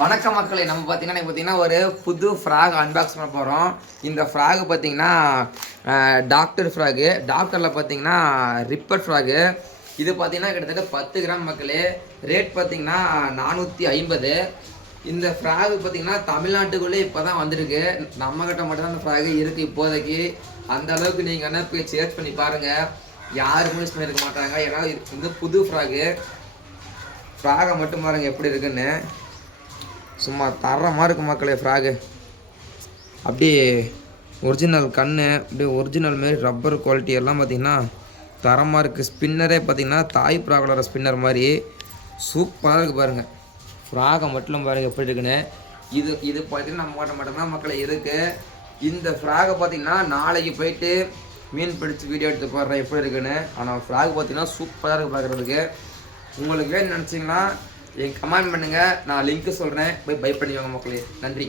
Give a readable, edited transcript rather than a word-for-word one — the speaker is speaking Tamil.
வணக்க மக்களே, நம்ம பார்த்தீங்கன்னா ஒரு புது ஃப்ராக் அன்பாக்ஸ் பண்ண போகிறோம். இந்த ஃப்ராக் பார்த்தீங்கன்னா டாக்டர் ஃப்ராகு. டாக்டரில் பார்த்தீங்கன்னா ரிப்பர் ஃப்ராகு. இது பார்த்தீங்கன்னா கிட்டத்தட்ட 10 கிராம் மக்களே. ரேட் பார்த்தீங்கன்னா 450. இந்த ஃப்ராகு பார்த்தீங்கன்னா தமிழ்நாட்டுக்குள்ளே இப்போ தான் வந்திருக்கு. நம்மக்கிட்ட மட்டும்தான் அந்த ஃப்ராகு இருக்குது இப்போதைக்கு. அந்த அளவுக்கு நீங்கள் என்ன போய் சேர்ச் பண்ணி பாருங்கள், யாருமே யூஸ் பண்ணியிருக்க மாட்டாங்க. ஏன்னா இது புது ஃப்ராகு. ஃப்ராகை மட்டும் பாருங்கள் எப்படி இருக்குன்னு. சும்மா தரமாக இருக்குது மக்களே ஃப்ராகு. அப்படியே ஒரிஜினல் கண், அப்படியே ஒரிஜினல் மாரி ரப்பர் குவாலிட்டி எல்லாம் பார்த்திங்கன்னா தரமாக இருக்குது. ஸ்பின்னரே பார்த்திங்கன்னா தாய் ஃப்ராகோட ஸ்பின்னர் மாதிரி சூப்பராக இருக்குது பாருங்கள். ஃப்ராகை மட்டும் பாருங்கள் எப்படி இருக்குன்னு. இது பார்த்திங்கன்னா நம்ம மட்டும்தான் மக்களை இருக்குது. இந்த ஃப்ராகை பார்த்திங்கன்னா நாளைக்கு போயிட்டு மீன் பிடிச்சி வீடியோ எடுத்து போடுறேன் எப்படி இருக்குன்னு. ஆனால் ஃப்ராக் பார்த்திங்கன்னா சூப்பராக இருக்குது பார்க்குறதுக்கு. உங்களுக்கு வேணும்னு நினச்சிங்கன்னா கமெண்ட் பண்ணுங்கள், நான் லிங்க்கு சொல்கிறேன், போய் பை பண்ணிக்கோங்க மக்களே. நன்றி.